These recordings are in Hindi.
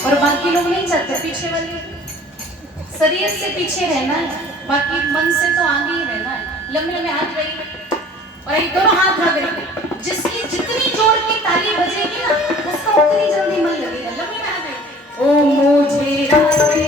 और बाकी लोग नहीं चाहते, पीछे वाले शरीर से पीछे रहना है, बाकी मन से तो आगे ही रहना है। लंबे लंबे हाथ रही और एक दोनों हाथ रख रही, जिसकी जितनी जोर की ताली बजेगी ना उसका उतनी जल्दी मन लगेगा। लंबे लंबे हाथ रही, ओ मुझे राधे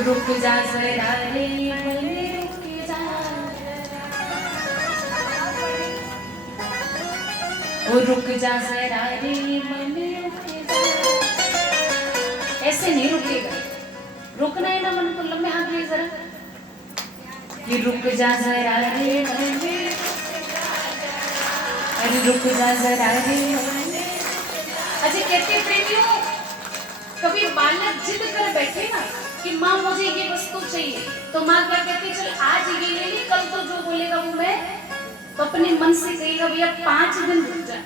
रुक जा जरा रे रुक जा, ओ रुक जा जरा रे मन रुक जा। ऐसे नहीं रुकेगा, रुकना है ना मन को। लंबे हाथ ले जरा, कि रुक जा जरा रे मन, अरे रुक जा जरा रे मन। अच्छा कहते प्रेमियों, कभी बालक जिद कर बैठे ना कि माँ मुझे ये वस्तु चाहिए, तो माँ क्या कहती, चल आज ये ले ली, कल तो जो बोलेगा वो मैं। तो अपने मन से कहेगा भैया 5 दिन रुक जा,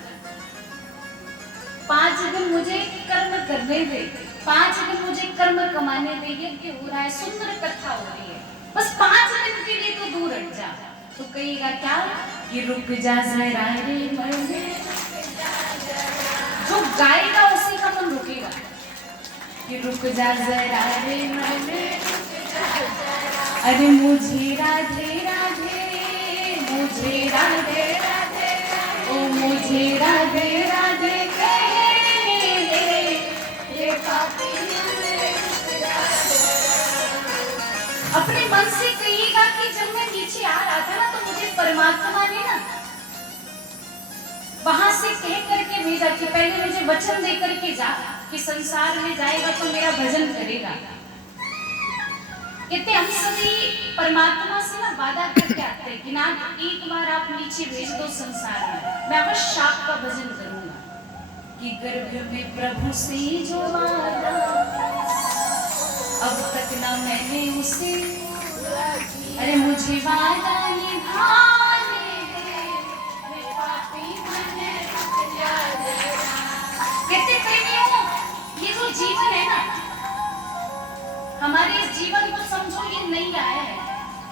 5 दिन मुझे कर्म करने दे, 5 दिन मुझे कर्म कमाने दे। यज्ञ हो रहा है, सुंदर कथा हो रही है, बस 5 दिन के लिए तो दूर हट जा। तो कहेगा क्या, कि रुक जा जरा रे मन। जो गाएगा उसी का मन रुकेगा, कि रुक जा जरा रे मन। अरे मुझे राधे राधे, मुझे राधे राधे, ओ मुझे राधे राधे कहने दे, ये पापी अपने मन से कहिएगा कि जब मैं नीचे आ रहा था ना तो मुझे परमात्मा ने ना वहां से कह करके भेजा कि पहले मुझे वचन दे करके जा कि संसार में जाएगा तो मेरा भजन करेगा। कहते हम सभी परमात्मा से ना वादा करके आते हैं कि ना एक बार आप नीचे भेज दो संसार में, मैं अवश्य आपका भजन करूंगा। कि गर्भ में प्रभु से जो वादा अब तक ना मैंने उसे, अरे मुझे वादा निभाने दे, मैं पापी बने कहते प्रेमियों, ये जो जीवन है ना, हमारे इस जीवन को समझो ये नैया है,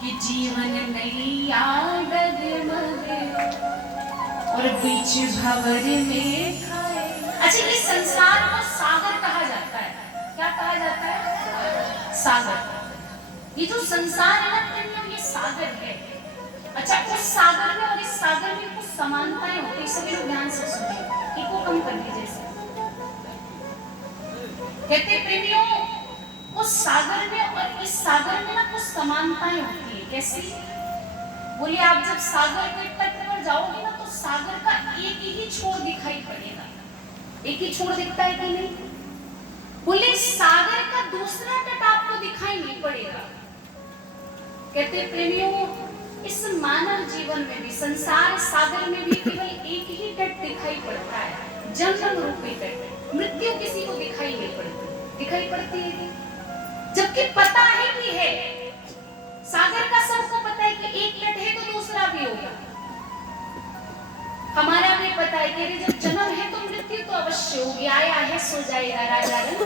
कि जीवन नैया डगमगे और बीच भंवर में खाए। अच्छा ये संसार को सागर कहा जाता है, क्या कहा जाता है, सागर। ये जो संसार है ना प्रेमियों, ये सागर है। अच्छा उस सागर में और इस सागर में कुछ समानताएं होती है, सभी लोग ध्यान से सुनिए, इको कम कर दीजिए। कहते प्रेमियों, उस सागर में और इस सागर में ना कुछ समानताएं होती है। कैसी? बोलिए आप जब सागर के तट पर जाओगे ना तो सागर का एक ही छोर दिखाई पड़ेगा। एक ही छोर दिखता है कि नहीं? बोले सागर का दूसरा तट आपको दिखाई नहीं पड़ेगा। कहते प्रेमियों, इस मानव जीवन में भी, संसार सागर में भी केवल एक ही तट दिखाई पड़ता है, जन्म रूपी तट। मृत्यु किसी को दिखाई नहीं पड़ती। दिखाई पड़ती है जबकि पता है कि है, सागर का सबको पता है कि एक तट है तो दूसरा भी होगा। हमारा भी में बताया कि अरे जब जन्म है तो मृत्यु तो अवश्य होगी, आया है सो जाएगा राजा रंग।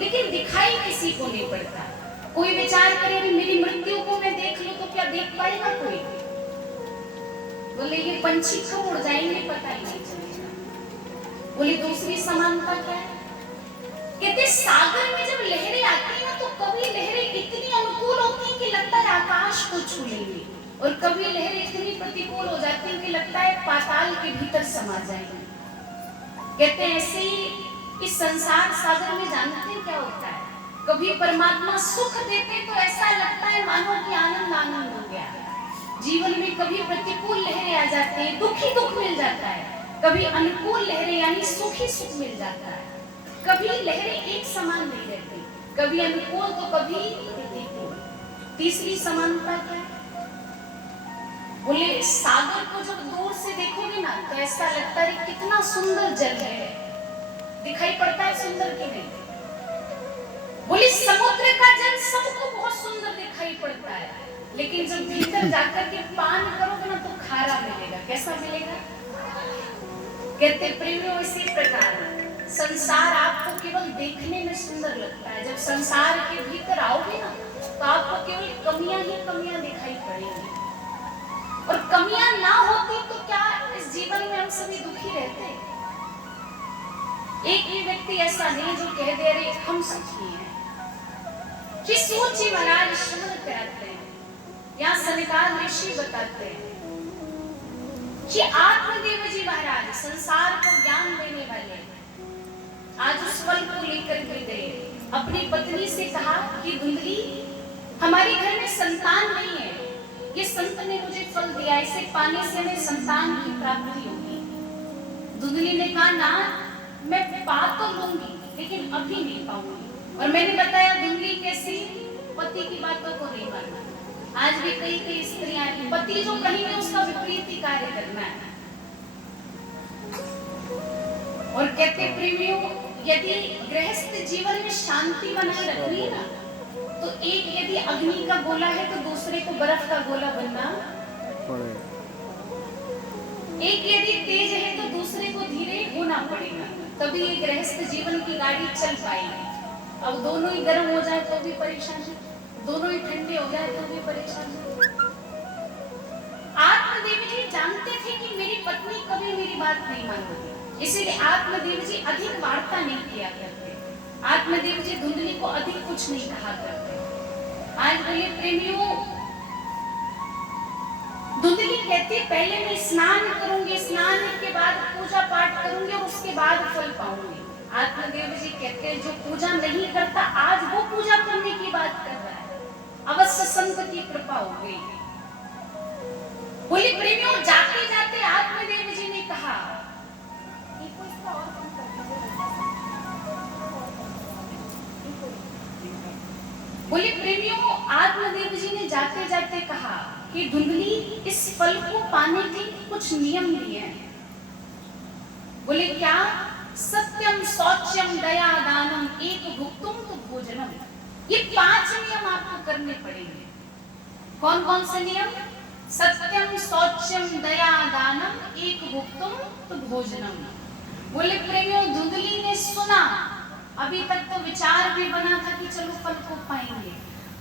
लेकिन दिखाई किसी को नहीं पड़ता। कोई विचार करे अरे मेरी मृत्यु को मैं देख लूं तो क्या देख पाएगा कोई? बोले ये पंछी कब उड़ जाएंगे पता ही नहीं चलेगा। बोले दूसरी समानता क्या है? कहते सागर में जब लहरें आती है ना तो कभी लहरें इतनी अनुकूल होती हैं कि लगता है आकाश को छू लेंगी, और कभी लहरें इतनी प्रतिकूल हो जाती हैं कि लगता है पाताल के भीतर समा जाएंगी। कहते हैं ऐसे ही इस संसार सागर में जानते हैं क्या होता है? कभी परमात्मा सुख देते तो ऐसा लगता है मानो कि आनंद आनंद हो गया। जीवन में कभी प्रतिकूल लहरें आ जाते हैं, दुखी दुख मिल जाता है। कभी अनुकूल लहरें यानी सुखी सुख मिल जाता है। कभी लहरें एक समान नहीं रहती, कभी अनुकूल तो कभी प्रतिकूल। तीसरी समानता क्या है? बोले सागर को जब दूर से देखोगे ना तो ऐसा लगता है कितना सुंदर जल है, दिखाई पड़ता है सुंदर कि नहीं? बोले समुद्र का जल सबको बहुत सुंदर दिखाई पड़ता है, लेकिन जब भीतर जाकर के पान करोगे ना तो खारा मिलेगा। कैसा मिलेगा? कहते प्रेमियों इसी प्रकार संसार आपको केवल देखने में सुंदर लगता है, जब संसार के भीतर आओगे ना तो आपको केवल कमियां ही कमियां दिखाई पड़ेंगी। और कमियां ना होती तो क्या इस जीवन में हम सभी दुखी रहते? एक ही व्यक्ति ऐसा नहीं जो कह दे अरे हम सुखी हैं। कि सोची महाराज श्रवण कराते हैं, यहाँ सनकादिक ऋषि बताते हैं कि आत्मदेव जी महाराज संसार को ज्ञान देने वाले आज उस फल को लेकर के गए। अपनी पत्नी से कहा कि धुंधली हमारे घर में संतान नहीं है, ये संत ने मुझे फल दिया, इसे पाने से हमें संतान की प्राप्ति होगी। धुंधली ने कहा ना मैं पा तो लूंगी लेकिन अभी नहीं पाऊंगी। और मैंने बताया धुंधली कैसी? पति की बातों को नहीं मानना। आज भी कई स्त्रियां पति जो कहेंगे उसका विपरीत ही कार्य करना है। और कहते प्रेमियों यदि गृहस्थ जीवन में शांति बनाए रखनी है ना तो एक यदि अग्नि का गोला है तो दूसरे को बर्फ का गोला बनना पड़ेगा। एक यदि तेज है तो दूसरे को धीरे होना पड़ेगा, तभी ये गृहस्थ जीवन की गाड़ी चल पाएगी। अब दोनों ही गर्म हो जाए तो भी परेशानी, दोनों ही ठंडे हो जाए तो भी परेशानी। आत्मदेव जी जानते थे कि मेरी पत्नी कभी मेरी बात नहीं मानती, इसीलिए आत्मदेव जी अधिक वार्ता नहीं किया करते। आत्मदेव जी धुंधली को अधिक कुछ नहीं कहा करते। आज बोले प्रेमियों धुंधली कहती पहले मैं स्नान करूंगी, स्नान के बाद पूजा पाठ करूंगी और उसके बाद फल पाऊंगी। आत्मदेव जी कहते हैं जो पूजा नहीं करता आज वो पूजा करने की बात कर रहा है, अवश्य संत की कृपा हो गई। बोले प्रेमियों जाते जाते आत्मदेव जी ने कहा बोले प्रेमियों आत्मदेव जी ने जाते जाते कहा कि धुंधली इस फल को पाने के कुछ नियम दिए हैं। बोले क्या? सत्यम शौचम दया दानम एक भुक्तुम तो भोजनम। ये 5 नियम आपको करने पड़ेंगे। कौन कौन से नियम? सत्यम शौचम दया दानम एक भुक्तुम तो भोजनम। बोले प्रेमियों धुंधली ने सुना, अभी तक तो विचार भी बना था कि चलो फल को पाएंगे।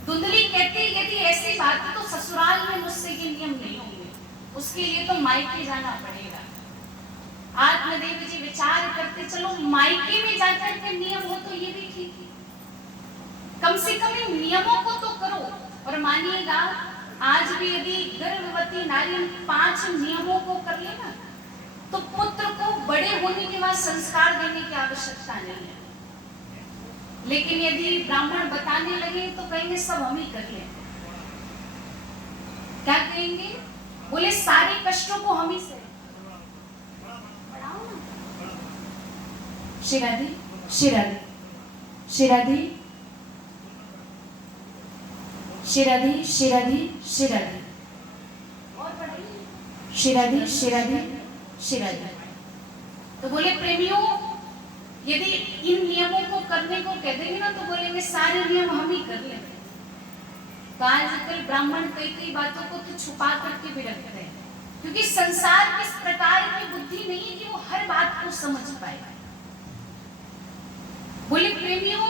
धुंधली कहती यदि ऐसी बात है तो ससुराल में मुझसे ये नियम नहीं होंगे, उसके लिए तो मायके जाना पड़ेगा। आत्मदेव जी विचार करते चलो मायके में जाकर के नियम हो तो ये भी ठीक है, कम से कम इन नियमों को तो करो। और मानिएगा आज भी यदि गर्भवती नारी 5 नियमों को कर लेना तो पुत्र को बड़े होने के बाद संस्कार देने की आवश्यकता नहीं है। लेकिन यदि ब्राह्मण बताने लगे तो कहेंगे सब हम ही कर ले। क्या कहेंगे? बोले सारे कष्टों को हम ही से शिरादी शिरादी शिरादी शिरादी शिरादी शिरादी और पढ़ाइए शिरादी शिरादी शिरादी। तो बोले प्रेमियों यदि इन नियमों को करने को कह देंगे ना तो बोलेंगे सारे नियम हम ही कर लेंगे। तो आजकल ब्राह्मण कई बातों को तो छुपा करके भी रखते हैं। क्योंकि संसार किस प्रकार की बुद्धि नहीं है कि वो हर बात को समझ पाए। बोले प्रेमियों,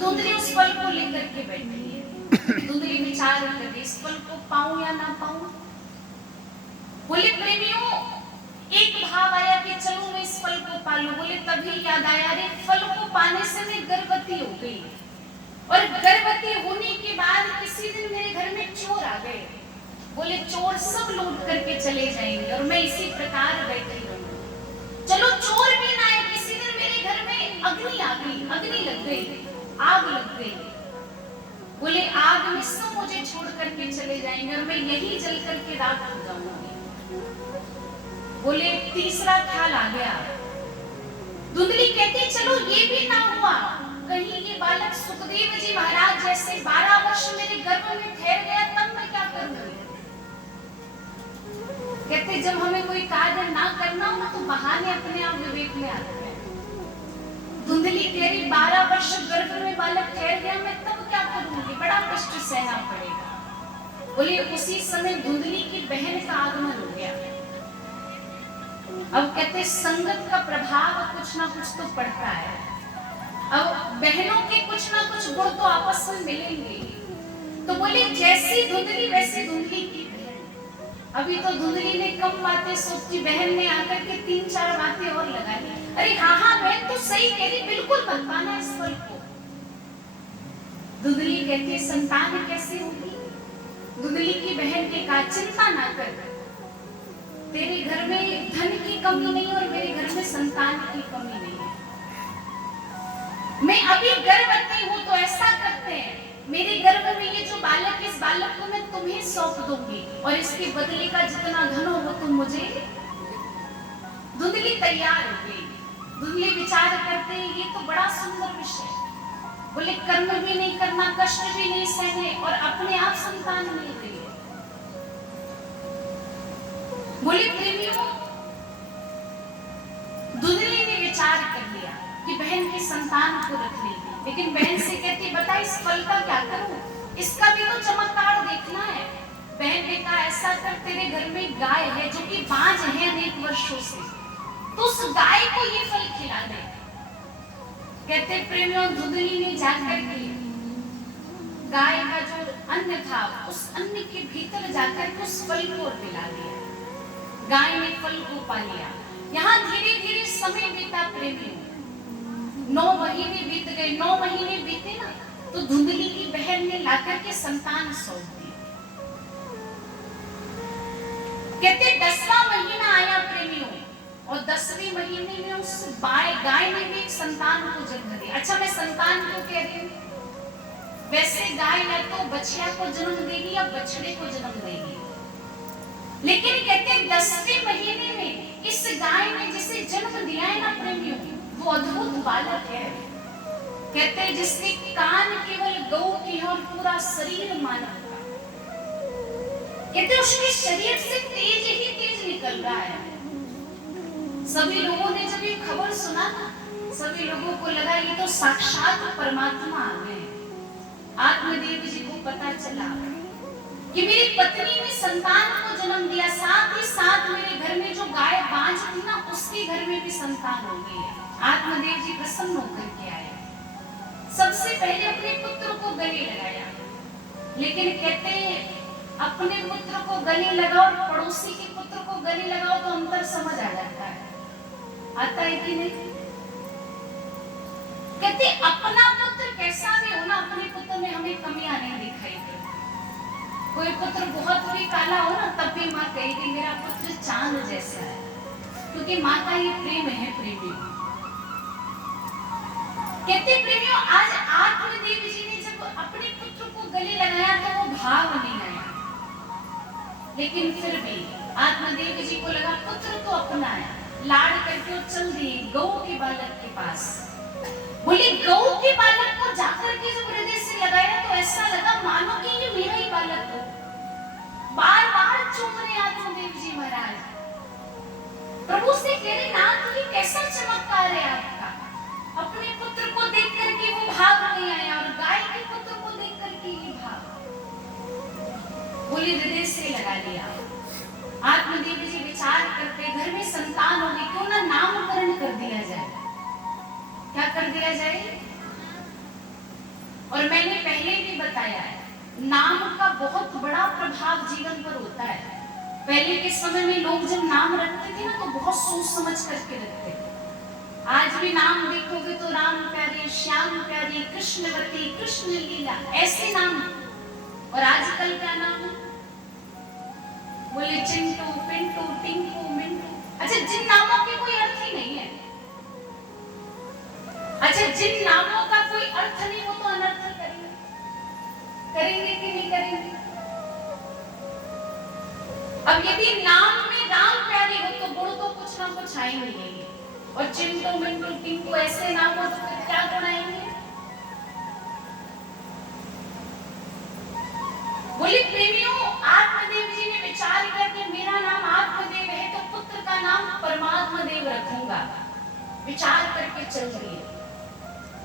धुंधली उस फल को लेकर के बैठी है, धुंधली विचार कर इस फल को पाऊं या ना पाऊं। बोले प्रेमियों, एक भाव आया कि चलो मैं इस फल को पा लूं। बोले तभी याद आया, अरे फल को पाने से मैं गर्भवती हो गई, और गर्भवती होने के बाद किसी दिन मेरे घर में चोर आ गए। बोले चोर सब लूट करके चले जाएंगे और मैं इसी प्रकार बैठी रहूं। चलो चोर भी ना आए, किसी दिन मेरे घर में अग्नि आ गई, अग्नि लग गई, आग लग गई। बोले आग में सब मुझे छोड़ करके चले जाएंगे और मैं यही जल करके राख हो जाऊंगी। बोले तीसरा ख्याल आ गया। धुंधली कहती चलो ये भी ना हुआ, कहीं ये बालक सुखदेव जी महाराज जैसे 12 वर्ष मेरे गर्भ में ठहर गया, तब मैं क्या करूंगी। कहते जब हमें कोई कार्य ना करना हो ना तो बहाने अपने आप विवेक में आते हैं। धुंधली कह रही 12 वर्ष गर्भ में बालक ठहर गया, मैं तब क्या करूंगी, बड़ा कष्ट सहना पड़ेगा। बोले उसी समय धुंधली की बहन का आगमन हो गया। अब कहते संगत का प्रभाव कुछ ना कुछ तो पड़ता है। अब बहनों के कुछ ना कुछ गुण तो आपस में मिलेंगे। तो बोले जैसी धुंधली वैसी धुंधली की बहन। अभी तो धुंधली ने कम बातें सोची, बहन ने आकर के 3-4 बातें और लगा ली। अरे हाँ हाँ बहन तो सही कह रही, बिल्कुल मत पाना इस फल को। धुंधली कहती संतान कैसे होगी। धुंधली की बहन ने कहा चिंता ना कर, तेरे घर में धन की कमी नहीं और मेरे घर में संतान की कमी नहीं है। मैं अभी गर्भवती हूं तो ऐसा करते हैं, मेरे गर्भ में ये जो बालक, इस बालक को मैं तुम्हें सौंप दूंगी और इसके बदले का जितना धन हो वो तुम मुझे। धुंधली तैयार हो गई। धुंधली विचार करते ये तो बड़ा सुंदर विषय। बोले कर्म भी नहीं करना, कष्ट भी नहीं सहने और अपने आप संतान मिल गई। बोले प्रेमियों, धुंधली ने विचार कर लिया कि बहन की संतान को रख लेगी, लेकिन बहन से कहती बता इस फल का क्या करूं, इसका भी तो चमत्कार देखना है। बहन ने कहा ऐसा कर, तेरे घर में गाय है जो कि बांझ है अनेक वर्षों से, तो उस गाय को ये फल खिला दे। कहते प्रेमियों, धुंधली ने जाकर के गाय का जो अन्न था उस अन्न के भीतर जाकर उस फल को पिला दिया। गाय ने फल को पा लिया। यहाँ धीरे धीरे समय बीता प्रेमियों, 9 महीने बीत गए। 9 महीने बीते ना तो धुंधली की बहन ने लाकर के संतान सौंप दी। कहते 10वां महीना आया प्रेमियों, और 10वें महीने में उस गाय ने भी एक संतान को जन्म दिया। अच्छा मैं संतान क्यों कह रही हूँ, वैसे गाय या तो बछिया को जन्म देगी या बछड़े को जन्म देगी, लेकिन कहते हैं 10वें महीने में इस गाय ने जिसे जन्म दिया है ना प्रेमियों, वो अद्भुत बालक है। कहते हैं जिसके कान केवल गौ के और पूरा शरीर मानव का। कहते हैं उसके शरीर से तेज ही तेज निकल रहा है। सभी लोगों ने जब ये खबर सुना ना, सभी लोगों को लगा ये तो साक्षात परमात्मा आ गए। आत्मदेव जी को पता चला कि मेरी पत्नी ने संतान को जन्म दिया, साथ ही साथ मेरे घर में जो गाय बांझ थी ना उसके घर में भी संतान हो गई है। आत्मदेव जी प्रसन्न होकर के आए। सबसे पहले अपने पुत्र को गले लगाया, लेकिन कहते हैं अपने पुत्र को गले लगाओ और पड़ोसी के पुत्र को गले लगाओ तो अंतर समझ आ जाता है। आता है कि नहीं? कहते अपना पुत्र कैसा भी हो ना, अपने पुत्र में हमें कमियां नहीं दिखाई देती। कोई पुत्र बहुत भी काला हो ना तब भी माँ कहेगी मेरा पुत्र चांद जैसा है, क्योंकि माँ का ये प्रेम है। प्रेमियों, कहते प्रेमियों, आज आत्मदेव जी ने जब अपने पुत्र को गले लगाया तो वो भाव नहीं आया, लेकिन फिर भी आत्मदेव जी को लगा पुत्र तो अपना है। लाड़ करके चल दिए गौ के बालक के पास। बोले गौ के बालक को जाकर के जब हृदय से लगाया तो ऐसा लगा मानो कि ये मेरा ही बालक हो। बार बार चूम रहे आत्मदेव जी महाराज। प्रभु से कह रहे नाथ ये कैसा चमत्कार है आपका। अपने पुत्र को देख करके वो भाव नहीं आया और गाय के पुत्र को देख करके ये भाव। बोले हृदय से लगाया। लिया। आत्मदेव जी विचार करते, घर में संतान होगी, क्यों ना नामकरण कर दिया जाए। क्या कर दिया जाए? और मैंने पहले भी बताया है, नाम का बहुत बड़ा प्रभाव जीवन पर होता है। पहले के समय में लोग जब नाम रखते थे ना तो बहुत सोच समझ करके रखते थे। आज भी नाम देखोगे तो राम प्यारे, श्याम प्यारे, कृष्णवती, कृष्ण लीला, ऐसे नाम। और आजकल का नाम बोले चिंटू, पिंटू, टिंकू, मिंटू। अच्छा, जिन नामों के कोई अर्थ ही नहीं है। अच्छा, जिन नामों का कोई अर्थ नहीं, वो तो अनर्थ करेंगे। करेंगे कि नहीं करेंगे? अब यदि नाम में राम प्यारे हो तो गुण तो कुछ ना कुछ आए मिलेंगे, और चिंटू, मिंटू, टिंकू ऐसे नाम हो तो फिर क्या गुण आएंगे? बोले प्रेमियों, आत्मदेव जी ने विचार किया कि मेरा नाम आत्मदेव है तो पुत्र का नाम परमात्मा देव रखूंगा। विचार करके चल रही है,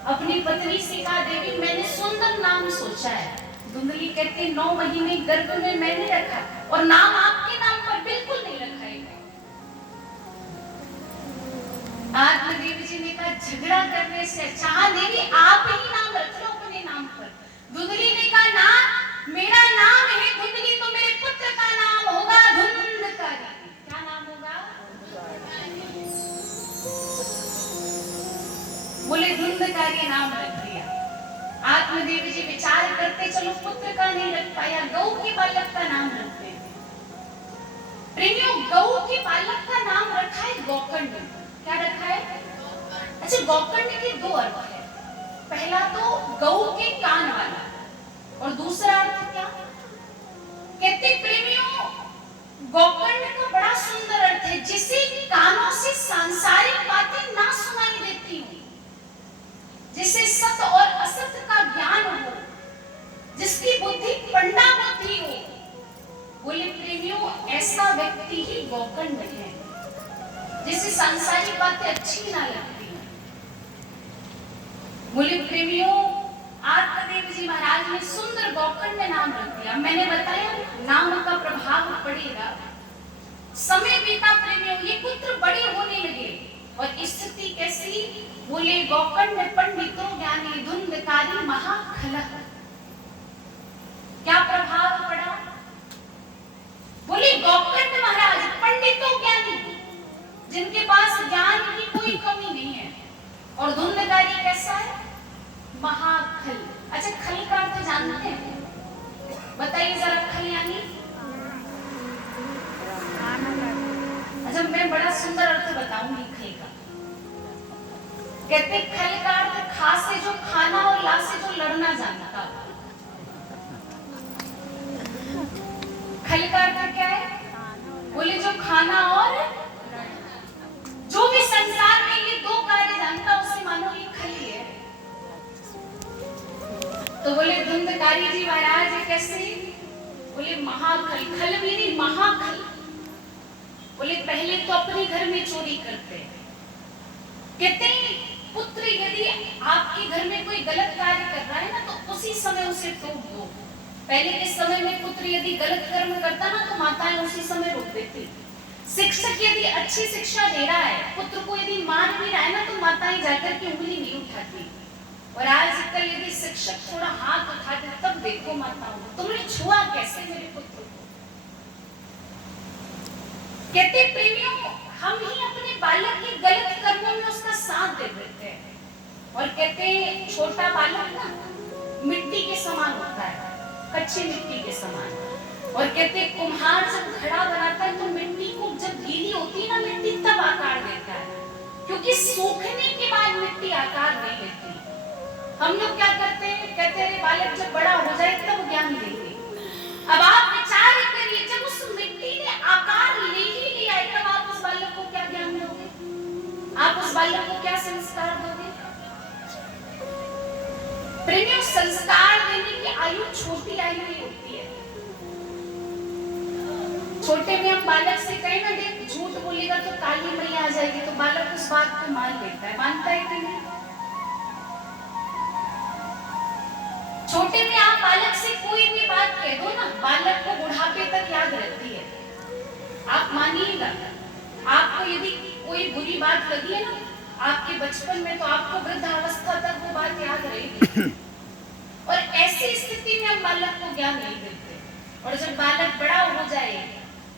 अपनी पत्नी से कहा, देवी मैंने सुंदर नाम सोचा है। धुंधली कहती, 9 महीने गर्भ में मैंने रखा और नाम आपके नाम पर बिल्कुल नहीं रखा है। आत्मदेव जी ने कहा, झगड़ा करने से अच्छा देवी आप ही नाम रख लो अपने नाम पर। धुंधली ने कहा, ना, मेरा नाम है धुंधली तो मेरे पुत्र का नाम होगा धुंधकारी। क्या नाम होगा? बोले धुंधकारी नाम रख दिया। आत्मदेव जी विचार करते, चलो पुत्र का नहीं रख पाया, गौ के बालक का नाम रखते हैं। प्रेमियों, गौ के बालक का नाम रखा है गोकर्ण। क्या रखा है? अच्छा, गोकर्ण के 2 अर्थ है। पहला तो गौ के कान वाला, और दूसरा अर्थ क्या? कहते प्रेमियों, गोकर्ण का बड़ा सुंदर अर्थ है, जिसे कानों से सांसारिक बातें ना सुनाई देती हो, जिसे सत्य और असत्य का ज्ञान हो, जिसकी बुद्धि पंडामती हो। बोले प्रेमियों, ऐसा व्यक्ति ही गोकर्ण है, जिसे सांसारिक बातें अच्छी ना लगती। बोले प्रेमियों, आत्मदेव जी महाराज ने सुंदर गोकर्ण नाम रख दिया। मैंने बताया नाम का प्रभाव पड़ेगा। समय बीता प्रेमियों, ये पुत्र बड़े होने लगे और स्थिति कैसी? बोले गोकर्ण पंडितों ज्ञानी धुंधकारी महाखलह। क्या प्रभाव पड़ा? बोले गोकर्ण महाराज पंडितों ज्ञानी, जिनके पास ज्ञान की कोई कमी नहीं है, और धुंधकारी कैसा है? महाखल। अच्छा, खल का अर्थ जानते हैं? बताइए जरा, खल यानी? अच्छा, मैं बड़ा सुंदर अर्थ बताऊंगी खल का। कहते खल का अर्थ खा से जो खाना और ला से जो लड़ना जानता। खल का अर्थ क्या है? बोले जो खाना और जो भी संसार में ये 2 कार्य जानता, उसे मानो ये खल है। तो बोले धुंधकारी जी महाराज कैसे? बोले महाखल। खल मेरी महाखल। बोले पहले तो अपने घर में चोरी करते। कहते पुत्र यदि आपके घर में कोई गलत कार्य कर रहा है ना तो उसी समय उसे टोक दो। पहले के समय में पुत्र यदि गलत कर्म करता ना तो माताएं उसी समय रोक देती। शिक्षक यदि अच्छी शिक्षा दे रहा है, पुत्र को यदि मार भी रहा है ना तो माताएं जाकर के उंगली नहीं उठाती। और आजकल यदि शिक्षक थोड़ा हाथ उठाते तब देखो माताओं, तुमने छुआ कैसे मेरे पुत्र को। कहते प्रेमियों, हम ही अपने बालक के गलत कर्मों में उसका साथ दे देते हैं। और कहते छोटा बालक ना मिट्टी के समान होता है, कच्ची मिट्टी के समान। और कहते कुम्हार जब घड़ा बनाता है तो मिट्टी को जब गीली होती है ना मिट्टी तब आकार देता है, क्योंकि सूखने के बाद मिट्टी आकार नहीं लेती। हम लोग क्या करते हैं? कहते हैं बालक जब बड़ा हो जाए तब ज्ञान देंगे। अब आप विचार करिए, जब उस मिट्टी ने आकार ले ही लिया है तब आप उस बालक को क्या ज्ञान दोगे? आप उस बालक को क्या संस्कार दोगे? प्रेमियों, संस्कार देने की आयु छोटी आयु ही होती है। छोटे में हम बालक से कहें ना देख झूठ बोलेगा तो काली मैया आ जाएगी, तो बालक उस बात को मान लेता है। मानता है कि नहीं? छोटे में आप बालक से कोई भी बात कह दो ना, बालक को बुढ़ापे तक याद रहती है। आप मानिएगा, आपको यदि कोई बुरी बात लगी है ना आपके बचपन में, तो आपको वृद्धावस्था तक वो बात याद रहेगी। और ऐसी स्थिति में हम बालक को ज्ञान नहीं देते। और जब बालक बड़ा हो जाए,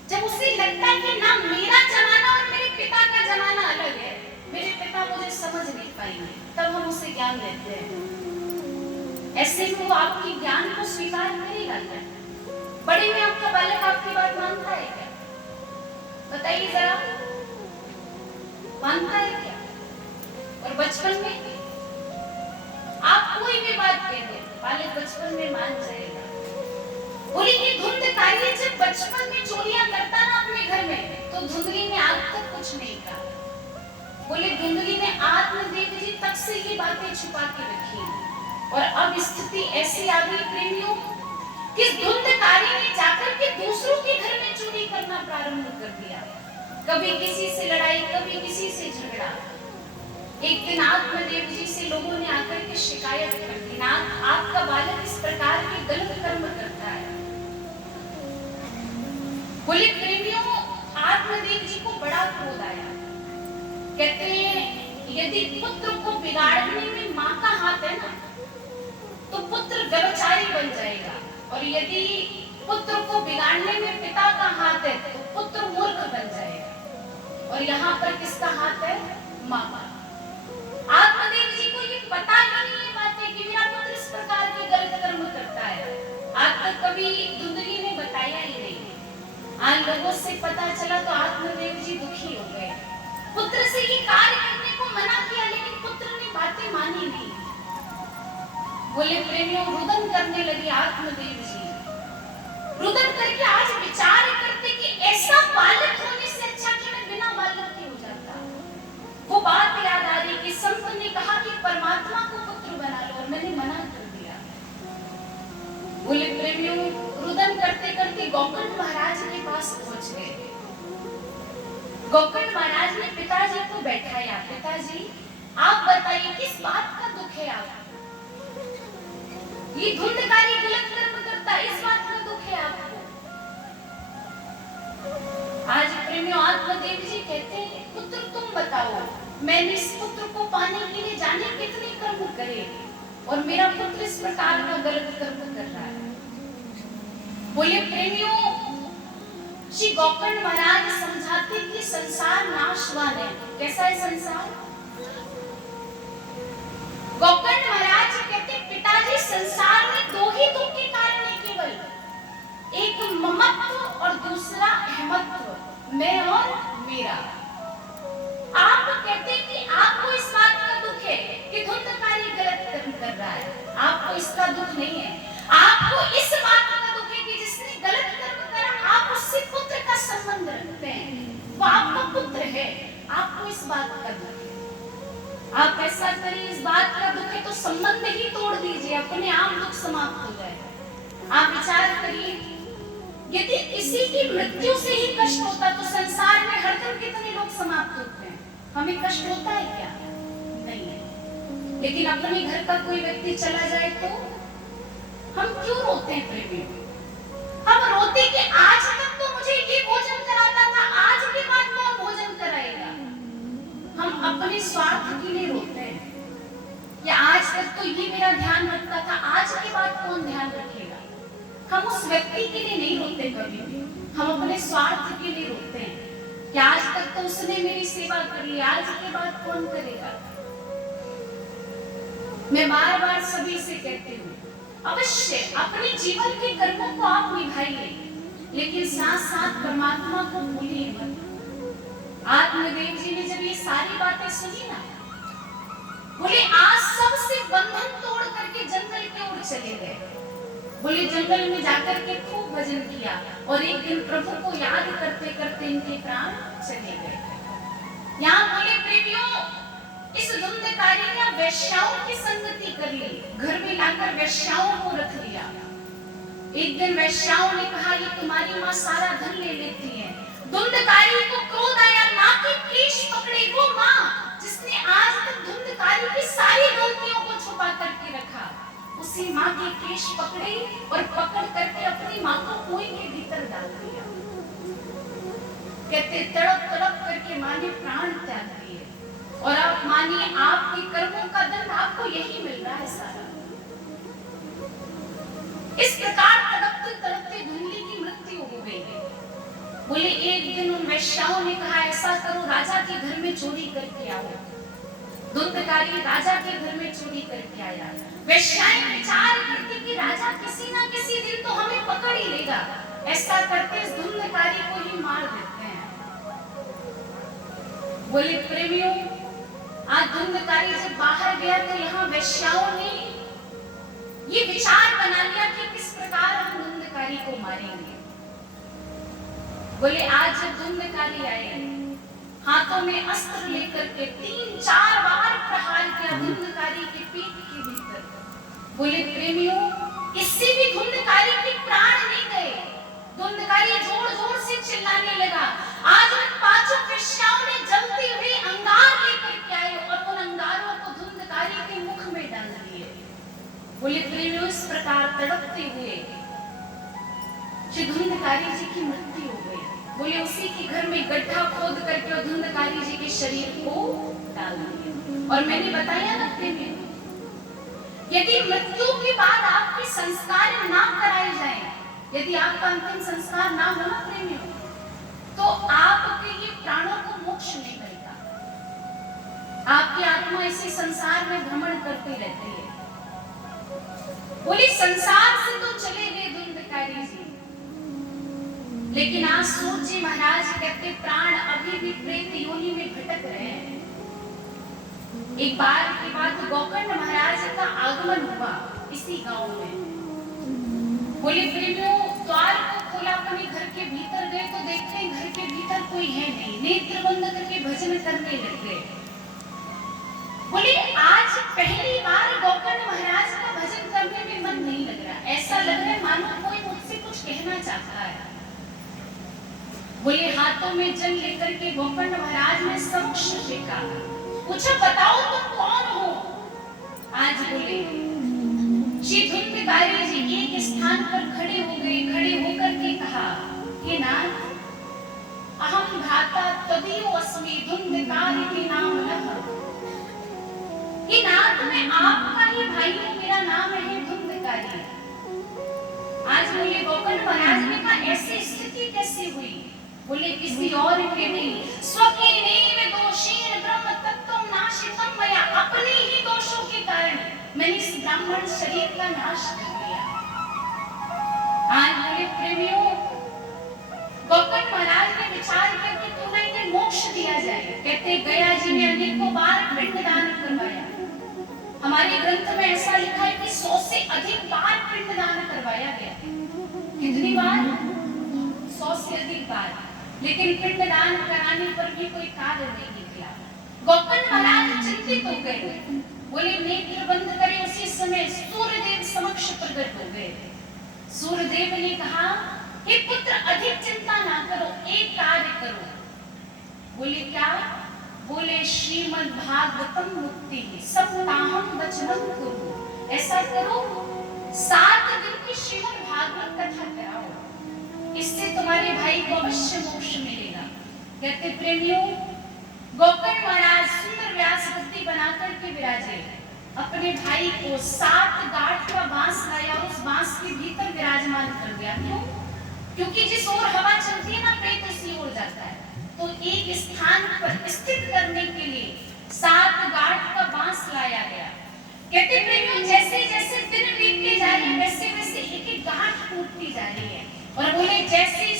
जब उसे लगता है कि ना मेरा जमाना और मेरे पिता का जमाना अलग है, मेरे पिता मुझे समझ नहीं पाएंगे, तब हम उसे ज्ञान देते हैं। ऐसे में वो आपकी ज्ञान को स्वीकार करेगा क्या? बड़े में आपका बालक आपकी बात मानता है क्या? बताइए जरा, मानता है क्या? और बचपन में आप कोई भी बात कह दो, बालक बचपन में मान जाएगा। बोले ये धुंधकारी जब बचपन में चोरियां करता ना अपने घर में, तो धुंधली ने आज तक कुछ नहीं कहा। बोले धुंधली ने आत्मदेव जी तक से ये बातें छुपा के रखी। और अब स्थिति ऐसी आ गई प्रेमियों कि धुंधकारी ने जाकर के दूसरों के घर में चोरी करना प्रारंभ कर दिया। कभी किसी से लड़ाई, कभी किसी से झगड़ा। एक दिन आत्मदेव जी से लोगों ने आकर के शिकायत कर दी, ना आपका बालक इस प्रकार के गलत कर्म करता है। बोले प्रेमियों, आत्मदेव जी को बड़ा क्रोध आया। कहते हैं यदि पुत्र को बिगाड़ने में मां का हाथ है ना, तो पुत्र व्यभिचारी बन जाएगा, और यदि पुत्र को बिगाड़ने में पिता का हाथ है, तो पुत्र मूर्ख बन जाएगा। और यहाँ पर किसका हाथ है? मां का। आत्मदेव जी को ये पता ही नहीं है बातें कि मेरा पुत्र इस प्रकार के गलत कर्म करता है। आज तक कभी धुंधली ने बताया ही नहीं। आज लोगों से पता चला तो आत्मदेव जी दुखी हो गए। पुत्र से ये कार्य करने को मना किया, लेकिन पुत्र ने बातें मानी नहीं। बोले प्रेमियों, रुदन करने लगी आत्मदेव जी। रुदन करके आज विचार करते कि ऐसा बालक होने से अच्छा कि मैं बिना बालक के हो जाता। वो बात याद आ रही कि संत ने कहा कि परमात्मा को पुत्र बना लो, और मैंने मना कर दिया। बोले प्रेमियों, रुदन करते करते गोकर्ण महाराज के पास पहुंच गए। गोकर्ण महाराज ने पिताजी को बैठाया। पिताजी, आप बताइए किस बात का दुख है आपको? ये धुंधकारी गलत कर्म करता है, इस बात का दुख है आपको? आज प्रेमियों, आत्मदेव जी कहते हैं पुत्र तुम बताओ, मैंने इस पुत्र को पाने के लिए जाने कितने कर्म करे, और मेरा पुत्र इस प्रकार का गलत कर्म कर रहा है। बोले प्रेमियों, श्री गोकर्ण महाराज समझाते कि संसार नाशवान है। कैसा है संसार? गोकर्ण महाराज कहते पिताजी, संसार में दो ही दुख के कारण है केवल, एक ममत्व और दूसरा अहमत्व, मैं और मेरा। आप कहते कि आपको इस बात का दुख है कि धुंधकारी गलत कर्म कर रहा है, आपको इसका दुख नहीं है। आपको इस बात का दुख है कि जिसने गलत कर्म करा आप उससे पुत्र का संबंध रखते हैं, वो आपका पुत्र है, आपको इस बात का दुख है। आप ऐसा करिए, इस बात का दुख है तो संबंध ही तोड़ दीजिए, अपने आप दुख समाप्त हो जाए। आप विचार करिए, यदि किसी की मृत्यु से ही कष्ट होता तो संसार में हरदम कितने लोग समाप्त होते हैं? हमें कष्ट होता है क्या? नहीं है। लेकिन अपने घर का कोई व्यक्ति चला जाए तो हम क्यों रोते हैं प्रेमियों? हम रोते कि आज तक तो मुझे ये भोजन कराता था, आज के बाद कौन भोजन कराएगा? हम अपने स्वार्थ के लिए रोते हैं, या आज तक तो ये मेरा ध्यान रखता था, आज के बाद कौन ध्यान रखेगा? हम उस व्यक्ति के लिए नहीं रोते कभी भी, हम अपने स्वार्थ के लिए रोते हैं कि आज तक तो उसने मेरी सेवा कर ली, आज के बाद कौन करेगा? मैं बार बार सभी से कहती हूँ, अवश्य अपने जीवन के कर्मों को आप निभाइए, लेकिन साथ साथ परमात्मा को भूलिए मत। आत्मदेव जी ने जब ये सारी बातें सुनी ना, बोले आज सबसे बंधन तोड़ करके जंगल की ओर चले गए। बोले जंगल में जाकर के खूब भजन किया, और एक दिन प्रभु को याद करते करते इनके प्राण चले गए। यहाँ बोले प्रेमियों, इस धुंधकारी ने वैश्याओं की संगति कर ली, घर में लाकर वैश्याओं को रख लिया। एक दिन वैश्याओं ने कहा ये तुम्हारी माँ सारा धन ले लेती है। धुंधकारी को क्रोध आया, माँ की केश पकड़े, वो माँ जिसने आज तक धुंधकारी की सारी गलतियों को छुपा करके रखा, उसी माँ के केश पकड़े और पकड़ करके अपनी माँ को कुएं के भीतर डाल दिया। कहते तड़प तड़प करके माँ ने प्राण त्याग दिए और आप मानिए आपके कर्मों का दंड आपको यही मिल रहा है सारा। इस प्रकार तड़पते तड़पते धुंधली की मृत्यु हो गई है। बोले एक दिन उन वैश्याओं ने कहा ऐसा करो राजा के घर में चोरी करके आओ। धुंधकारी राजा के घर में चोरी करके आया। वैश्याएं विचार करती कि राजा किसी ना किसी दिन तो हमें पकड़ ही लेगा, ऐसा करते इस धुंधकारी को ही मार देते हैं। बोले प्रेमियों आज धुंधकारी जब बाहर गया तो यहाँ वैश्याओं ने ये विचार बना लिया कि किस प्रकार हम धुंधकारी को मारेंगे। बोले आज जब धुंधकारी आए हाथों में अस्त्र लेकर के 3-4 बार प्रहार किया धुंधकारी के पीठ के भीतर। बोले प्रेमियों इससे भी धुंधकारी के प्राण नहीं गए। धुंधकारी जोर जोर से चिल्लाने लगा। आज उन 5 वैश्याओं ने जलते हुए अंगार लेकर के आए और उन अंगारों को धुंधकारी के मुख में डाल दिए। बोले प्रेमियों इस प्रकार तड़पते हुए श्री धुंधकारी जी की मृत्यु हो गई। बोले उसी के घर में गड्ढा खोद करके धुंधकारी जी के शरीर को डाल दिया। और मैंने बताया ना प्रेमियों यदि मृत्यु के बाद आपके संस्कार ना कराए जाए, यदि आपका अंतिम संस्कार ना हो ना प्रेमियों, तो आपके ये प्राणों को मोक्ष नहीं मिलता। आपकी आत्मा इसी संसार में भ्रमण करती रहती है। बोले संसार से तो चले गए धुंधकारी जी, लेकिन आज सूत जी महाराज कहते प्राण अभी भी प्रेत योनि में भटक रहे हैं। एक बार की बात गोकर्ण महाराज का आगमन हुआ इसी गांव में। बोले प्रेमियों द्वार को खोला, अपने घर के भीतर गए तो देखते हैं घर के भीतर कोई है नहीं। नेत्र बंद करके भजन करने लग गए। बोले आज पहली बार गोकर्ण महाराज का भजन करने में मन नहीं लग रहा, ऐसा लग रहा है मानो कोई मुझसे कुछ कहना चाहता है। बोले हाथों में जल लेकर के गोकर्ण महाराज ने समक्ष फेंका, पूछा बताओ तुम कौन हो। आज बोले श्री धुंधकारी जी एक स्थान पर खड़े हो गए। खड़े होकर के कहा हे नाथ अहम भ्राता तदीयो अस्मि धुंधकारी के नाम लह। हे नाथ मैं आपका ही भाई हूं, मेरा नाम है धुंधकारी। आज बोले गोकर्ण महाराज ने कहा ऐसी स्थिति कैसे हुई। बोले किसी और के नहीं, स्वकीनेन दोषेण ब्रह्म तत्त्वं नाशितं मया, अपने ही दोषों के कारण मैंने इस ब्राह्मण शरीर का नाश कर दिया। आज बोले प्रेमियों गोकर्ण महाराज ने विचार किया कि क्यों ना इन्हें मोक्ष दिया जाए। कहते गया जी ने अनेकों बार पिंडदान करवाया। हमारे ग्रंथ में ऐसा लिखा है कि 100 से अधिक बार पिंडदान करवाया गया। कितनी बार? 100 से अधिक बार। लेकिन पिंडदान कराने पर भी कोई कार्य नहीं निकला। गोकर्ण महाराज चिंतित हो गए। बोले नेत्र बंद करे, उसी समय सूर्यदेव समक्ष प्रकट हो गए। सूर्यदेव ने कहा हे पुत्र अधिक चिंता ना करो, एक कार्य करो। बोले क्या? बोले श्रीमद् भागवतम मुक्ति सप्ताहम वचनम करो। ऐसा करो 7 दिन की श्रीमद् भागवत कथा कराओ, इससे तुम्हारे भाई को अवश्य मोक्ष मिलेगा। कहते प्रेमियों गोकर्ण महाराज सुंदर व्यास गद्दी बनाकर के विराजे। अपने भाई को 7 गांठ का बांस लाया, उस बांस के भीतर विराजमान कर दिया। क्यों? क्योंकि जिस ओर हवा चलती है ना प्रेत उसी ओर जाता है। तो एक स्थान पर स्थित करने के लिए 7 गांठ का बांस लाया गया। कहते प्रेमियों जैसे जैसे दिन बीतते जा रहे हैं वैसे वैसे एक एक गांठ टूटती जा रही है। और बोले जैसे